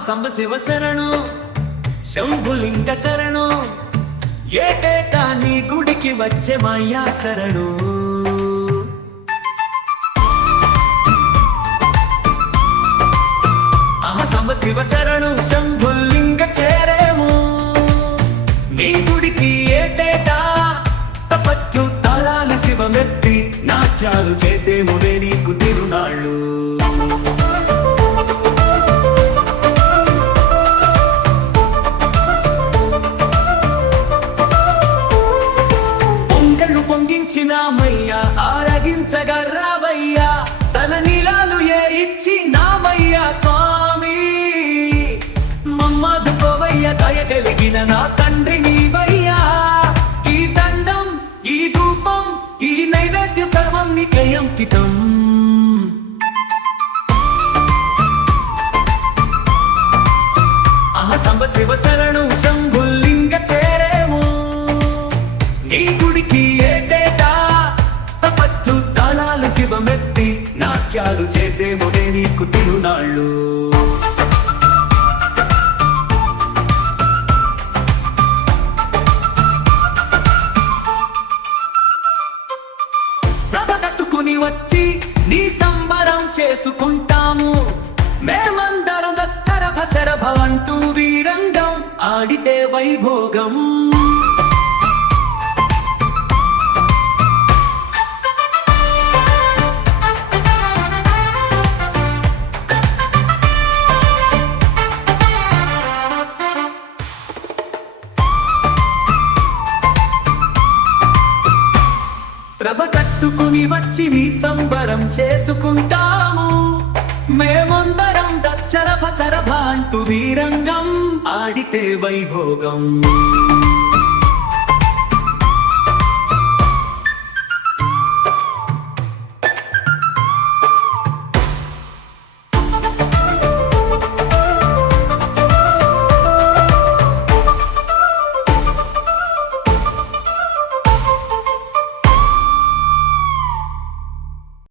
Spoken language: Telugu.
సంబ శివ శరణు శంభులింగ శరణు ఏటేటా నీ గుడికి వచ్చే మయ్యా శరణు సంబ శివ శరణు శంభులింగ చేరేము నీ గుడికి ఏటేటా తపత్యు తాళాలు శివమెత్తి నాట్యాలు చేసేము నీకు తిరునాళ్ళు పొంగించినామయ్యా ఆరగించగా రావయ్యా తల నీలాలు ఇచ్చి నామయ్యా స్వామి మమ్మదుకోవయ్యా దయ కలిగిన నా తండ్రి నీవయ్యా ఈ దండం ఈ ధూపం ఈ నైవేద్య సర్వం నీకే అంకితం సంబ శివ శరణు శంభులింగ చేరేము నీ గుడికి ఏటేటా తపత్తు తాళాలు శివమెత్తి నాట్యాలు చేసేము నీకు తిరునాళ్ళు ప్రభ కట్టుకుని వచ్చి నీ సంబరం చేసుకుంటాము మేమందరం దశరథ శరభ అంటూ వీరంగం ఆడితే వైభోగం ప్రభ కట్టుకుని వచ్చి నీ సంబరం చేసుకుంటాము మేమందరం దశరథ శరభ అంటూ వీరంగం ఆడితే వైభోగం